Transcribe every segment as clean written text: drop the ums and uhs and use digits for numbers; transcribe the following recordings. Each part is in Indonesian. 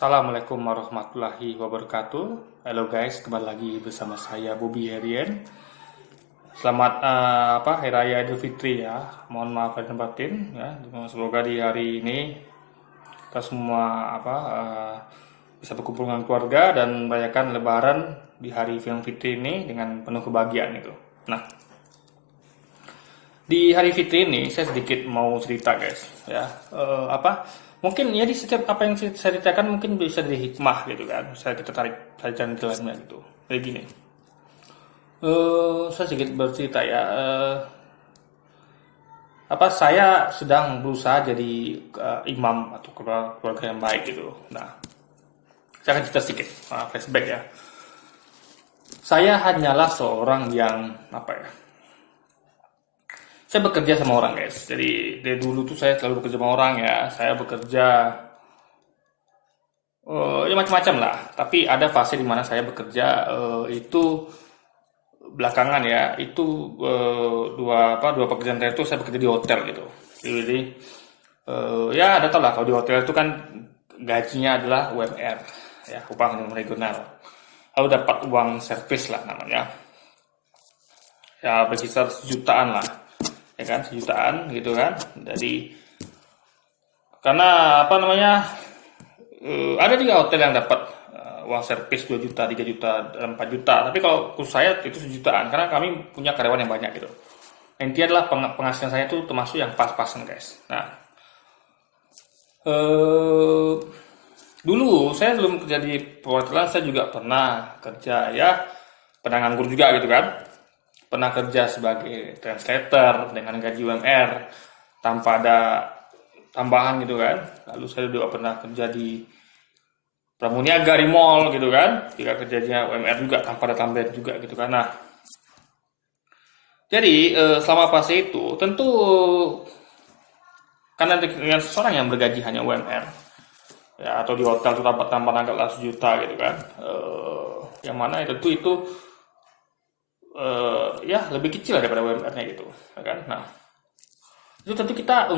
Assalamualaikum warahmatullahi wabarakatuh. Halo guys, kembali lagi bersama saya Bobby Herian. Selamat Hari Raya Idul Fitri ya. Mohon maaf lahir dan batin ya. Semoga di hari ini kita semua bisa berkumpul dengan keluarga dan merayakan Lebaran di hari Idul Fitri ini dengan penuh kebahagiaan itu. Nah, di hari Fitri ini saya sedikit mau cerita guys ya. Mungkin ya di setiap apa yang saya ceritakan mungkin bisa dari hikmah gitu kan. Saya kita tarik pelajaran dalamnya gitu. Kayak gini. Saya sedikit bercerita ya. Saya sedang berusaha jadi imam atau keluarga yang baik gitu. Nah, saya akan cerita sedikit flashback ya. Saya hanyalah seorang yang saya bekerja sama orang guys. Jadi dari dulu tuh saya selalu bekerja sama orang ya. Saya bekerja ya macam-macam lah. Tapi ada fase di mana saya bekerja itu belakangan ya. Itu dua pekerjaan saya itu saya bekerja di hotel gitu. Jadi ya ada tau lah kalau di hotel itu kan gajinya adalah UMR ya, upah minimum regional. Lalu dapat uang servis lah namanya. Ya berkisar sejutaan lah ya kan, sejutaan gitu kan. Jadi karena ada juga hotel yang dapat uang servis 2 juta, 3 juta, 4 juta. Tapi kalau khusus saya itu sejutaan karena kami punya karyawan yang banyak gitu. Intinya adalah penghasilan saya itu termasuk yang pas-pasan guys. Nah, dulu saya belum kerja di perhotelan, saya juga pernah kerja ya, pernah nganggur juga gitu kan. Pernah kerja sebagai translator dengan gaji UMR tanpa ada tambahan gitu kan. Lalu saya juga pernah kerja di Pramuniaga di mall gitu kan, juga kerjanya UMR juga tanpa ada tambahan juga gitu kan. Nah, jadi selama fase itu tentu karena dengan seseorang yang bergaji hanya UMR ya, atau di hotel itu tambah anggaplah sejuta gitu kan, yang mana tentu itu ya lebih kecil daripada UMR-nya gitu ya kan. Nah, itu tentu kita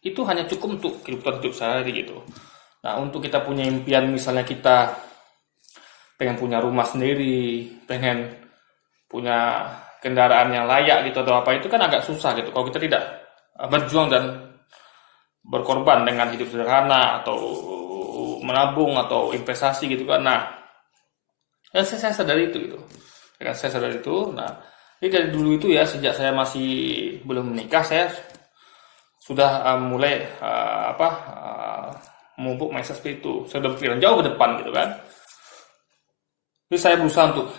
itu hanya cukup untuk kehidupan hidup sehari gitu. Nah, untuk kita punya impian, misalnya kita pengen punya rumah sendiri, pengen punya kendaraan yang layak gitu atau apa, itu kan agak susah gitu kalau kita tidak berjuang dan berkorban dengan hidup sederhana atau menabung atau investasi gitu kan. Nah, ya saya sadari itu gitu. Ya kan, saya sadari itu. Nah, jadi dari dulu itu ya, sejak saya masih belum menikah, saya sudah mulai memupuk mindset seperti itu. Saya udah pikiran jauh ke depan gitu kan. Jadi saya berusaha untuk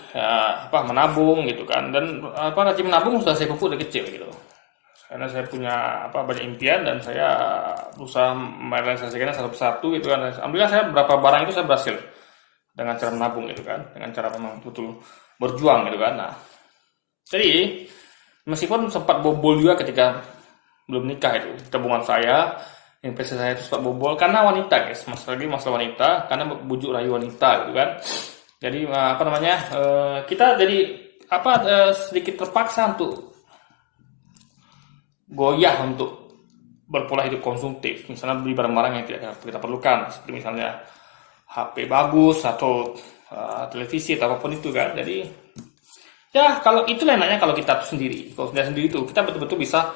menabung gitu kan, dan rajin menabung sudah saya pupuk dari kecil gitu. Karena saya punya banyak impian dan saya berusaha merealisasikannya satu persatu gitu kan. Alhamdulillah saya beberapa barang itu saya berhasil dengan cara menabung gitu kan, dengan cara memang betul berjuang gitu kan. Nah, jadi meskipun sempat bobol juga ketika belum nikah itu tabungan saya, investasi saya itu sempat bobol karena wanita guys, masalah wanita, karena bujuk rayu wanita gitu kan. Jadi kita jadi sedikit terpaksa untuk goyah untuk berpola hidup konsumtif, misalnya beli barang-barang yang tidak kita perlukan, seperti misalnya HP bagus atau televisi atau apapun itu kan. Jadi ya kalau itu enaknya kalau kita tuh sendiri, kalau sudah sendiri itu kita betul-betul bisa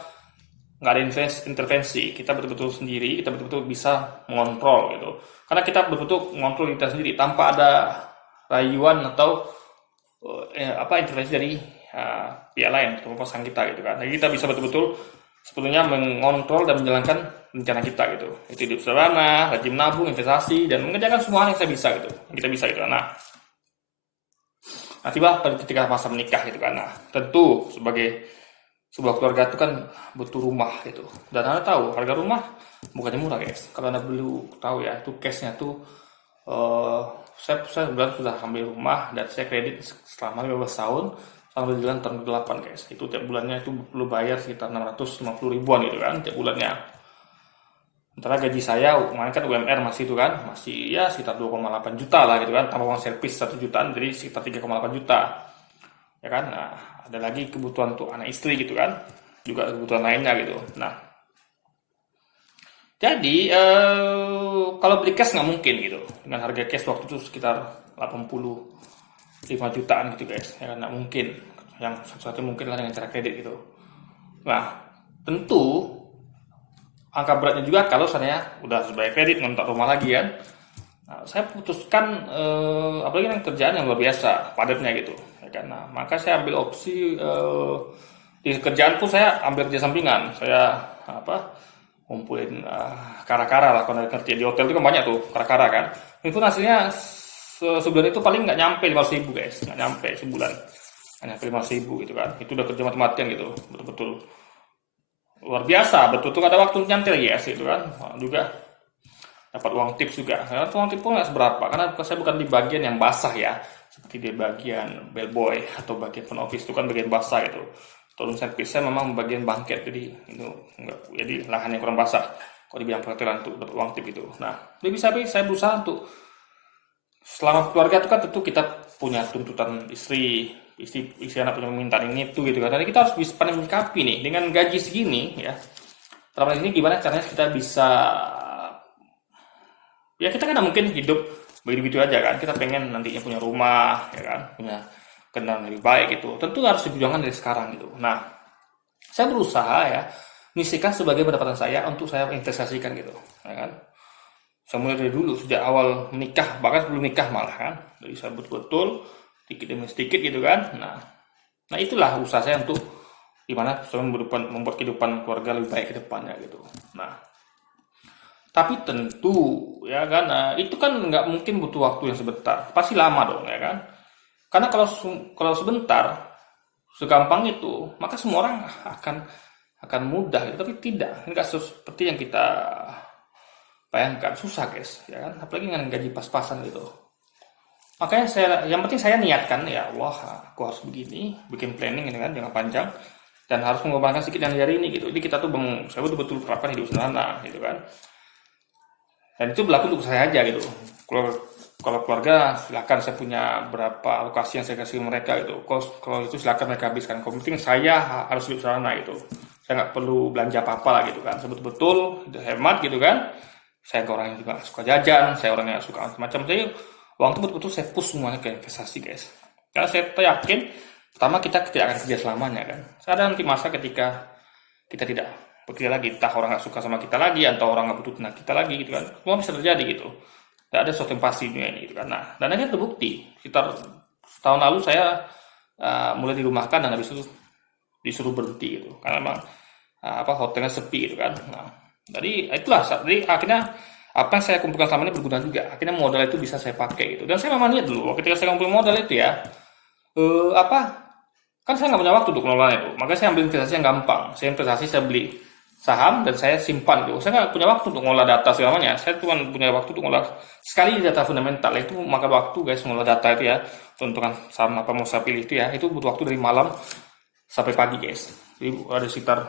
nggak ada intervensi, kita betul-betul sendiri, kita betul-betul bisa mengontrol gitu, karena kita betul-betul mengontrol kita sendiri tanpa ada rayuan atau intervensi dari pihak lain atau pasangan kita gitu kan. Jadi kita bisa betul-betul sebetulnya mengontrol dan menjalankan rencana kita gitu. Itu hidup sederhana, rajin menabung, investasi, dan mengerjakan semua yang saya bisa gitu, yang kita bisa gitu. Nah, tiba ketika masa menikah gitu kan. Nah, tentu sebagai sebuah keluarga itu kan butuh rumah gitu. Dan Anda tahu harga rumah bukannya murah guys. Kalau Anda belum tahu ya, itu cashnya tuh saya sudah ambil rumah dan saya kredit selama 15 tahun sampai bulan tahun 8 guys. Itu tiap bulannya itu perlu bayar sekitar 650 ribuan gitu kan tiap bulannya. Sementara gaji saya kemarin kan UMR masih itu kan, masih ya sekitar 2,8 juta lah gitu kan, tambah uang servis 1 jutaan, jadi sekitar 3,8 juta ya kan. Nah, ada lagi kebutuhan untuk anak istri gitu kan, juga kebutuhan lainnya gitu. Nah, jadi kalau beli cash nggak mungkin gitu. Dengan harga cash waktu itu sekitar 85 jutaan gitu guys. Ya nggak mungkin. Yang satu-satunya mungkin lah dengan cara kredit gitu. Nah, tentu angka beratnya juga kalau saya udah sebagai kredit ngontak rumah lagi kan. Nah, saya putuskan apalagi dengan kerjaan yang luar biasa padatnya gitu. Ya kan? Nah, maka saya ambil opsi di kerjaan pun saya ambil kerja sampingan. Saya ngumpulin kara-kara lah kalau ngerti di hotel itu kan banyak tuh kara-kara kan. Itu hasilnya sebulan itu paling nggak nyampe 500.000 guys, nggak nyampe sebulan, nggak nyampe 500.000 gitu kan. Itu udah kerja mati-matian gitu, betul-betul luar biasa, betul-betul ada waktu nyantai lagi ya gitu kan. Nah, juga dapat uang tips juga. Karena uang tips pun nggak seberapa karena saya bukan di bagian yang basah ya, seperti di bagian bellboy atau bagian front office itu kan bagian basah gitu. Tolong servis saya memang bagian bangket, jadi itu enggak, jadi lahan yang kurang basah kalau dibilang perhotelan untuk dapat uang tip itu. Nah, lebih saya berusaha untuk selama keluarga itu kan tentu kita punya tuntutan istri anak punya permintaan ini itu gitu kan. Jadi kita harus bisa pandai menyikapi nih dengan gaji segini ya. Terus ini gimana caranya kita bisa ya kita kan mungkin hidup begitu aja kan. Kita pengen nantinya punya rumah ya kan, punya kendaraan lebih baik gitu. Tentu harus diperjuangkan dari sekarang gitu. Nah, saya berusaha ya menyisihkan sebagai pendapatan saya untuk saya investasikan gitu, ya kan. Saya mulai dari dulu sejak awal menikah, bahkan sebelum nikah malah kan. Jadi saya betul-betul sedikit demi sedikit gitu kan. Nah itulah usaha saya untuk gimana saya membuat kehidupan keluarga lebih baik ke depannya gitu. Nah, tapi tentu ya kan, itu kan nggak mungkin butuh waktu yang sebentar, pasti lama dong ya kan. Karena kalau sebentar, segampang itu, maka semua orang akan mudah, gitu. Tapi tidak. Ini kasus seperti yang kita bayangkan, susah guys, ya kan? Apalagi dengan gaji pas-pasan gitu. Makanya yang penting saya niatkan, ya Allah, aku harus begini, bikin planning ini kan, jangka panjang, dan harus mengorbankan sedikit yang hari ini gitu. Jadi kita tuh saya betul-betul terapkan hidup sederhana, gitu kan. Dan itu berlaku untuk saya aja gitu. Kalau keluarga silakan, saya punya berapa alokasi yang saya kasih mereka gitu. Kalau itu silakan mereka habiskan. Yang penting saya harus hidup sederhana gitu. Saya nggak perlu belanja apa-apa lah gitu kan. Saya betul-betul hemat gitu kan. Saya ke orang yang juga suka jajan, saya orang yang suka macam-macam. Jadi uang itu betul-betul saya push semuanya ke investasi guys. Karena saya yakin pertama kita tidak akan kerja selamanya kan. Ada nanti masa ketika kita tidak bekerja lagi, entah orang nggak suka sama kita lagi atau orang nggak butuh tenaga kita lagi gitu kan. Semua bisa terjadi gitu. Tidak ada sesuatu yang pasti di dunia ini gitu kan. Nah, dan akhirnya terbukti. Sekitar setahun lalu saya mulai dirumahkan dan habis itu disuruh berhenti gitu. Karena memang hotelnya sepi gitu kan. Nah, jadi itulah. Jadi akhirnya apa yang saya kumpulkan selama ini berguna juga. Akhirnya modal itu bisa saya pakai gitu. Dan saya memang lihat dulu ketika saya kumpulin modal itu ya, kan saya nggak punya waktu untuk mengelolanya itu. Makanya saya ambil investasi yang gampang. Saya investasi, saya beli saham dan saya simpan gitu. Saya nggak punya waktu untuk ngolah data segalanya. Saya cuma punya waktu untuk ngolah sekali data fundamental. Itu makan waktu guys ngolah data itu ya. Tentukan saham apa mau saya pilih itu ya. Itu butuh waktu dari malam sampai pagi guys. Jadi ada sekitar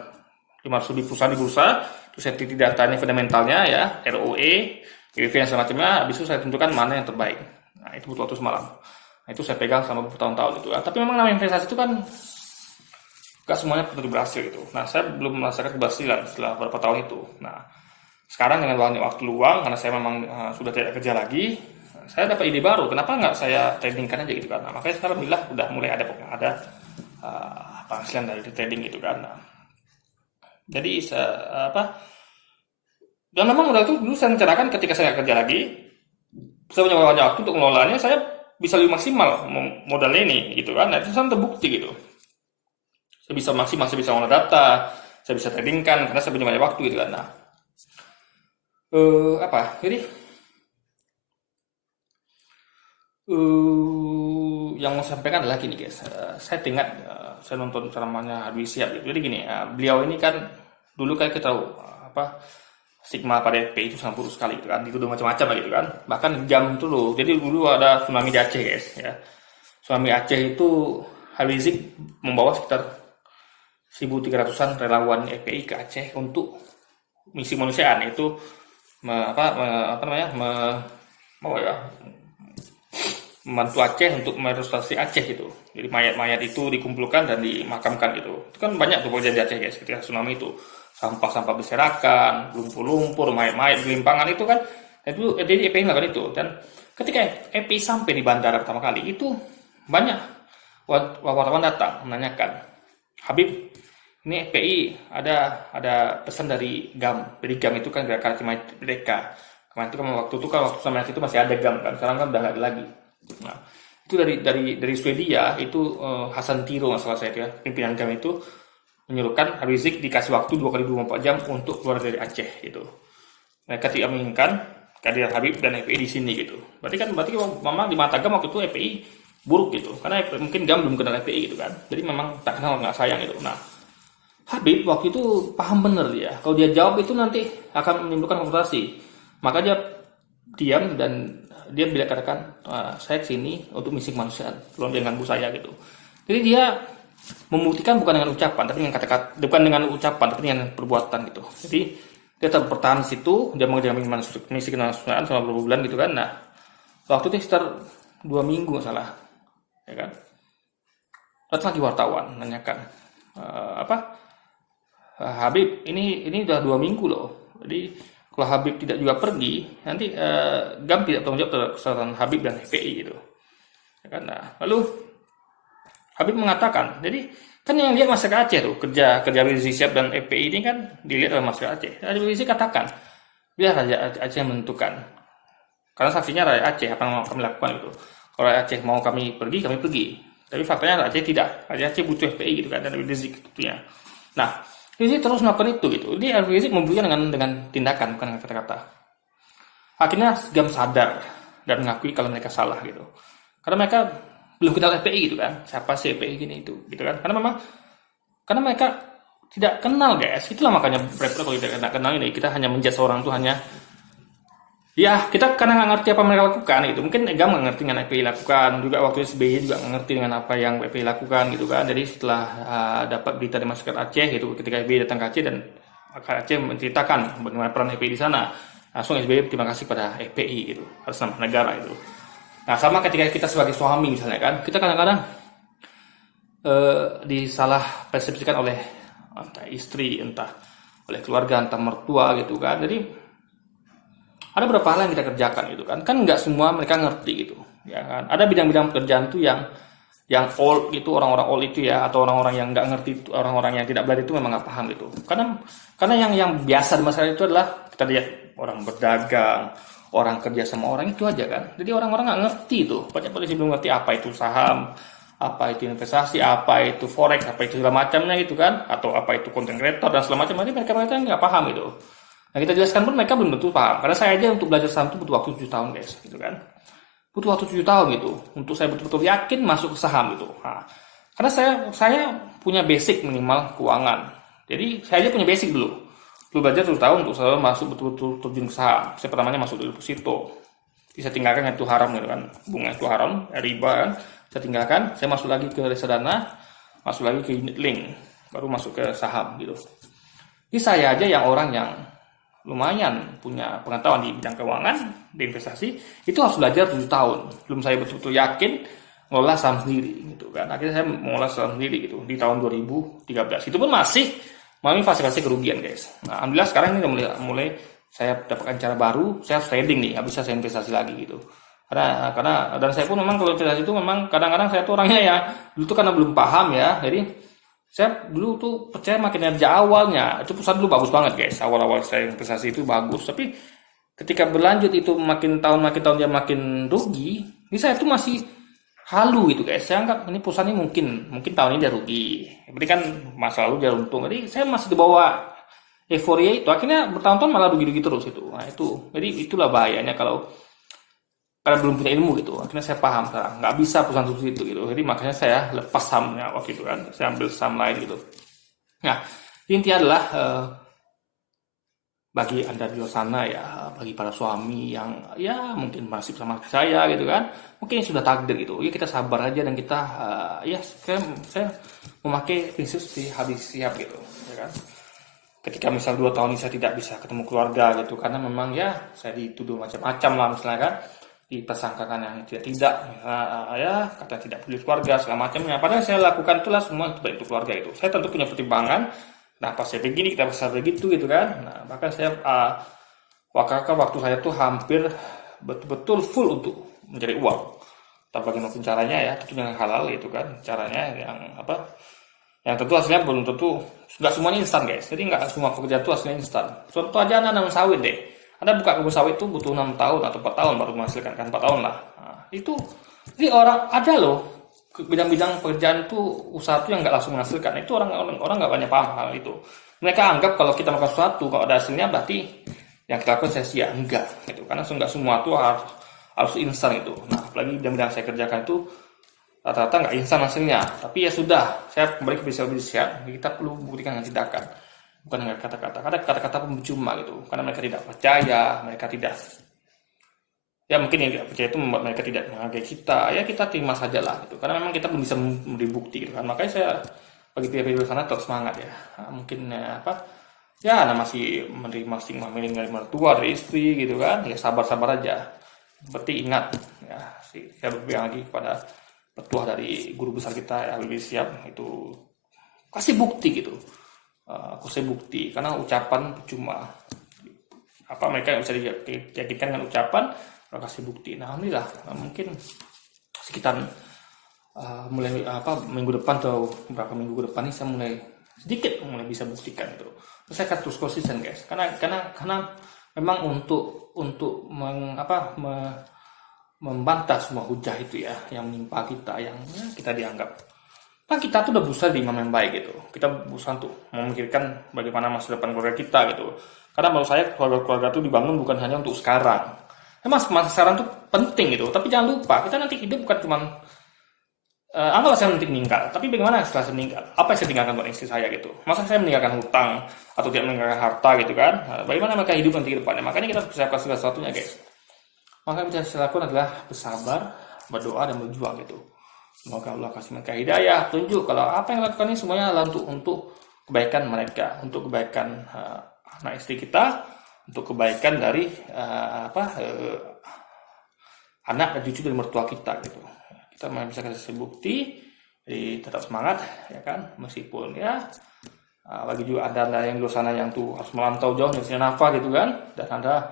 500 perusahaan di bursa. Terus saya teliti datanya fundamentalnya ya, ROE, PBV dan semacamnya. Habis itu saya tentukan mana yang terbaik. Nah itu butuh waktu semalam. Nah, itu saya pegang selama bertahun-tahun itu. Tapi memang namanya investasi itu kan gak semuanya tentu berhasil gitu. Nah, saya belum merasakan keberhasilan setelah beberapa tahun itu. Nah, sekarang dengan banyak waktu luang, karena saya memang sudah tidak kerja lagi, saya dapat ide baru. Kenapa nggak saya tradingkan aja gitu kan? Nah, makanya sekarang alhamdulillah udah mulai ada penghasilan dari trading gitu kan. Nah, jadi dan memang modal itu dulu saya rencanakan ketika saya nggak kerja lagi, saya punya banyak waktu untuk mengelolanya, saya bisa lebih maksimal modalnya ini gitu kan. Nah, itu kan terbukti gitu. Saya bisa maksimal, saya bisa ngolah data, saya bisa tradingkan karena saya punya banyak waktu gitu kan. Nah, jadi yang mau saya sampaikan adalah gini guys. Saya ingat saya nonton ceramahnya Habib Syihab gitu. Jadi gini, beliau ini kan dulu kan kita tahu stigma pada FPI itu sangat buruk sekali gitu kan. Dituduh macam-macam lah gitu kan. Bahkan jam itu loh. Jadi dulu ada tsunami di Aceh guys ya. Tsunami Aceh itu Habib Rizik membawa sekitar 1.300-an relawan FPI ke Aceh untuk misi kemanusiaan, yaitu membantu Aceh untuk merestorasi Aceh gitu. Jadi mayat-mayat itu dikumpulkan dan dimakamkan gitu. Itu kan banyak tuh kejadian di Aceh guys ketika tsunami itu. Sampah-sampah berserakan, lumpur-lumpur, mayat-mayat berlimpangan itu kan Itu jadi FPI melakukan itu. Dan ketika FPI sampai di bandara pertama kali itu banyak wartawan datang menanyakan, Habib, ini FPI ada pesan dari GAM. Jadi GAM itu kan Gerakan Anti Merdeka. Kemarin itu kan waktu sama itu masih ada GAM kan, sekarang kan udah nggak ada lagi. Nah, itu dari Swedia itu Hasan Tiro masalah saya itu ya, pimpinan GAM itu menyuruhkan Habib Rizik dikasih waktu 2 kali 24 jam untuk keluar dari Aceh gitu. Mereka tidak menginginkan kehadiran Habib dan FPI di sini gitu. Berarti memang di mata GAM waktu itu FPI buruk gitu, karena mungkin GAM belum kenal FPI gitu kan. Jadi memang tak kenal nggak sayang gitu. Nah, Habib waktu itu paham bener dia. Kalau dia jawab itu nanti akan menimbulkan konfrontasi. Maka dia diam dan dia bila katakan saya kesini untuk misi kemanusiaan, belum dengan bu saya gitu. Jadi dia membuktikan bukan dengan ucapan, tapi dengan kata-kata, bukan dengan ucapan, tapi dengan perbuatan gitu. Jadi dia tetap bertahan di situ, dia mengerjakan misi kemanusiaan selama beberapa bulan gitu kan. Nah, waktu itu sekitar 2 minggu nggak salah, ya kan. Datang lagi wartawan nanyakan Habib, ini udah 2 minggu loh. Jadi kalau Habib tidak juga pergi, nanti GAM tidak bertanggung jawab terhadap kesalahan Habib dan FPI gitu. Ya kan? Nah, lalu Habib mengatakan, jadi kan yang lihat masyarakat Aceh tuh, kerja Rizik Syihab dan FPI ini kan dilihat oleh masyarakat Aceh. Habib Rizik katakan, biar Raja Aceh menentukan. Karena saksinya Raja Aceh apa yang mau kami lakukan itu. Kalau Raja Aceh mau kami pergi. Tapi faktanya Raja Aceh tidak. Raja Aceh butuh FPI gitu kan, dan Habib Rizik tentunya. Nah, Rizik terus melakukan itu gitu. Jadi Habib Rizik membuktikan dengan tindakan, bukan dengan kata-kata. Akhirnya GAM sadar dan mengakui kalau mereka salah gitu. Karena mereka belum kenal FPI gitu kan, siapa sih FPI gini itu gitu kan, karena mereka tidak kenal guys. Itulah makanya repot kalau kita tidak kenal ini, kita hanya menjudge orang tuh hanya ya kita karena nggak ngerti apa mereka lakukan gitu. Mungkin GAM nggak ngerti dengan FPI lakukan, juga waktu SBY juga nggak ngerti dengan apa yang FPI lakukan gitu kan. Jadi setelah dapat berita dari masyarakat Aceh gitu, ketika SBY datang ke Aceh dan Aceh menceritakan bagaimana peran FPI di sana, langsung SBY terima kasih pada FPI gitu, atas nama negara itu. Nah, sama ketika kita sebagai suami misalnya kan, kita kadang-kadang disalah persepsikan oleh entah istri, entah oleh keluarga, entah mertua gitu kan. Jadi ada beberapa hal yang kita kerjakan gitu kan. Kan nggak semua mereka ngerti gitu, ya kan. Ada bidang-bidang pekerjaan tuh yang old itu, orang-orang old itu ya, atau orang-orang yang nggak ngerti itu, orang-orang yang tidak belajar itu memang nggak paham gitu. Karena yang biasa di masyarakat itu adalah kita lihat orang berdagang, orang kerja sama orang itu aja kan. Jadi orang-orang nggak ngerti tuh, banyak polisi belum ngerti apa itu saham, apa itu investasi, apa itu forex, apa itu segala macamnya gitu kan, atau apa itu content creator dan segala macam. Jadi mereka nggak paham itu. Nah, kita jelaskan pun mereka belum tentu paham. Karena saya aja untuk belajar saham itu butuh waktu 7 tahun guys, gitu kan. Butuh waktu 7 tahun gitu untuk saya betul-betul yakin masuk ke saham gitu. Nah, karena saya punya basic minimal keuangan. Jadi saya aja punya basic dulu. Lu belajar 7 tahun untuk saya masuk betul-betul terjun ke saham. Saya pertamanya masuk dulu deposito. Bisa tinggalkan itu haram gitu kan. Bunga itu haram, riba kan. Saya tinggalkan, saya masuk lagi ke reksadana, masuk lagi ke unit link, baru masuk ke saham gitu. Jadi saya aja yang orang yang lumayan punya pengetahuan di bidang keuangan, di investasi, itu harus belajar 7 tahun. Belum saya betul-betul yakin mengolah saham sendiri gitu kan. Akhirnya saya mengolah saham sendiri gitu di tahun 2013. Itu pun masih mengalami fase-fase kerugian guys. Nah, alhamdulillah sekarang ini udah mulai saya dapatkan cara baru, saya trading nih, nggak bisa saya investasi lagi gitu. Karena dan saya pun memang kalau investasi itu memang kadang-kadang saya tuh orangnya ya dulu tuh karena belum paham ya, jadi saya dulu tuh percaya makin kerja awalnya itu perusahaan dulu bagus banget guys, awal-awal saya investasi itu bagus, tapi ketika berlanjut itu makin tahun dia makin rugi, ini saya tuh masih halu gitu guys. Saya anggap ini perusahaan ini mungkin tahun ini dia rugi, berarti kan masa lalu dia untung, jadi saya masih dibawa euforia itu, akhirnya bertahun-tahun malah rugi-rugi terus itu. Nah itu, jadi itulah bahayanya kalau karena belum punya ilmu gitu. Akhirnya saya paham sekarang nggak bisa perusahaan seperti itu gitu. Jadi makanya saya lepas sahamnya waktu itu kan, saya ambil saham lain gitu. Nah intinya adalah bagi anda di luar sana ya, bagi para suami yang ya mungkin masih bersama saya gitu kan, mungkin sudah takdir gitu. Ya kita sabar aja dan kita ya saya memakai prinsip si Habib Syihab gitu, ya kan. Ketika misal 2 tahun ini saya tidak bisa ketemu keluarga gitu, karena memang ya saya dituduh macam-macam lah misalnya kan, dipersangkakan yang tidak ya kata tidak peduli keluarga segala macamnya. Padahal saya lakukan itulah semua untuk baik keluarga itu. Saya tentu punya pertimbangan. Nah pas saya begini kita bisa begitu gitu kan. Nah bahkan saya waktu saya tuh hampir betul-betul full untuk mencari uang. Tapi bagaimanapun caranya ya, tentu dengan halal itu kan caranya, yang apa? Yang tentu hasilnya belum tentu, nggak semuanya instan guys. Jadi nggak semua pekerjaan itu hasilnya instan. Contoh aja Anda nanam sawit deh. Anda buka kebun sawit itu butuh 6 tahun atau 4 tahun baru menghasilkan, kan 4 tahun lah. Nah, itu jadi orang ada loh bidang-bidang pekerjaan itu, usaha itu yang nggak langsung menghasilkan. Itu orang nggak banyak paham hal itu. Mereka anggap kalau kita melakukan sesuatu, kalau ada hasilnya berarti yang kita lakukan sia-sia. Enggak gitu, karena nggak semua itu harus instan itu. Nah, apalagi bidang-bidang saya kerjakan itu rata-rata nggak instan hasilnya. Tapi ya sudah, saya kembali ke bisnis ya, kita perlu buktikan dengan tindakan, bukan dengan kata-kata. Karena kata-kata pun percuma gitu, karena mereka tidak percaya, mereka tidak, ya mungkin yang tidak percaya itu membuat mereka tidak menghargai kita. Ya kita terima saja lah gitu, karena memang kita belum bisa memberi bukti gitu kan. Makanya saya bagi pihak-pihak sana terus semangat ya. Nah, mungkin apa ya, anak masih menerima stigma dari mertua, dari istri gitu kan, ya sabar-sabar aja. Seperti ingat ya, saya berpegang lagi kepada petuah dari guru besar kita ya, Habib Siap, itu kasih bukti gitu. Kasih bukti, karena ucapan cuma apa, mereka yang bisa diyakinkan dengan ucapan, mereka kasih bukti. Nah, alhamdulillah mungkin sekitar mulai minggu depan atau beberapa minggu ke depan ini saya mulai sedikit bisa buktikan itu. Saya akan terus konsisten guys, karena memang untuk membantah semua hujah itu ya yang menimpa kita, yang ya, kita dianggap kan kita tuh udah berusaha di imam yang baik gitu. Kita berusaha untuk memikirkan bagaimana masa depan keluarga kita gitu. Karena menurut saya keluarga itu dibangun bukan hanya untuk sekarang. Memang masa sekarang tuh penting gitu, tapi jangan lupa kita nanti hidup bukan cuma anggaplah saya nanti meninggal, tapi bagaimana setelah saya meninggal? Apa yang saya tinggalkan buat istri saya gitu? Masa saya meninggalkan hutang atau tidak meninggalkan harta gitu kan? Nah, bagaimana mereka hidup nanti ke depannya? Makanya kita harus persiapkan segala sesuatunya guys. Maka yang bisa saya lakukan adalah bersabar, berdoa, dan berjuang gitu. Semoga Allah kasih mereka hidayah, tunjuk kalau apa yang lakukan ini semuanya adalah untuk kebaikan mereka, untuk kebaikan anak istri kita, untuk kebaikan dari anak dan cucu dari mertua kita gitu. Kita bisa kasih bukti, jadi tetap semangat ya kan, meskipun ya bagi juga ada yang di luar sana yang tuh harus melantau jauh dari nafas gitu kan, dan ada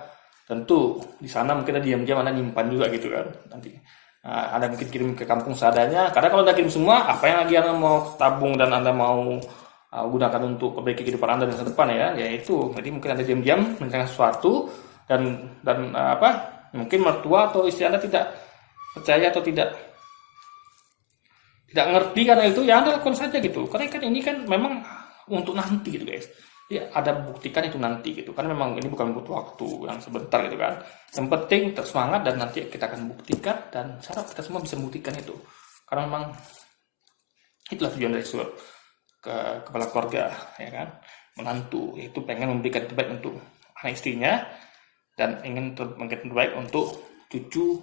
tentu di sana mungkin ada diam-diam Anda nyimpan juga gitu kan nanti. Anda mungkin kirim ke kampung seadanya, karena kalau Anda kirim semua, apa yang lagi Anda mau tabung dan Anda mau gunakan untuk perbaiki kehidupan Anda di masa depan ya, yaitu jadi mungkin Anda diam-diam merencanakan sesuatu dan mungkin mertua atau istri Anda tidak percaya atau tidak ngerti karena itu, ya Anda lakukan saja gitu. Karena kan ini kan memang untuk nanti gitu guys. Ya ada buktikan itu nanti gitu. Karena memang ini bukan butuh waktu yang sebentar gitu kan. Yang penting terus semangat, dan nanti kita akan buktikan, dan saya harap kita semua bisa membuktikan itu. Karena memang itulah tujuan dari seluruh kepala keluarga ya kan, menantu, yaitu pengen memberikan terbaik untuk anak istrinya dan ingin memberikan terbaik untuk cucu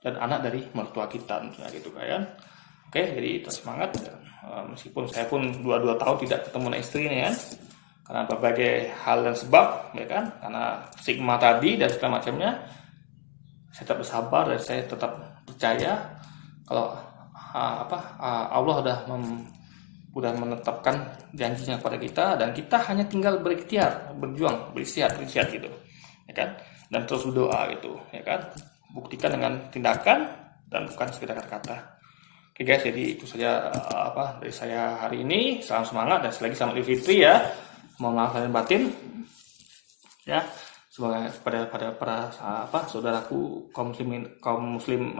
dan anak dari mertua kita tentunya gitu kan. Oke, jadi terus semangat. Meskipun saya pun 22 tahun tidak ketemu dengan istri ini kan, karena berbagai hal dan sebab ya kan, karena stigma tadi dan segala macamnya, saya tetap bersabar dan saya tetap percaya kalau Allah sudah menetapkan janjinya kepada kita, dan kita hanya tinggal berikhtiar, berjuang, beristihad gitu ya kan, dan terus berdoa gitu ya kan, buktikan dengan tindakan dan bukan sekedar kata-kata. Oke guys, jadi itu saja dari saya hari ini. Salam semangat dan sekali lagi selamat Idul Fitri ya. Mohon maaf lahir batin ya. Semoga pada para saudaraku kaum muslim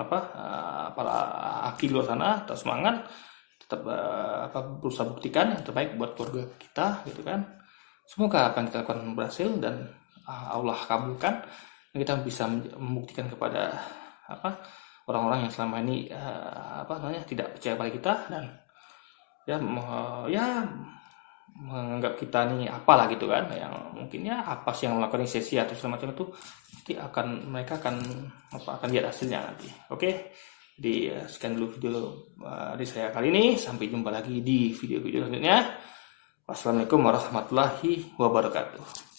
para akil luar sana tetap semangat, tetap berusaha buktikan yang terbaik buat keluarga kita gitu kan. Semoga apa yang kita lakukan berhasil dan Allah kabulkan, dan kita bisa membuktikan kepada orang-orang yang selama ini tidak percaya pada kita, dan menganggap kita ini apalah gitu kan, yang mungkin ya apa sih yang melakukan sesi atau semacam itu, nanti mereka akan lihat hasilnya nanti. Oke, jadi sekian dulu video dari saya kali ini, sampai jumpa lagi di video-video selanjutnya. Wassalamualaikum warahmatullahi wabarakatuh.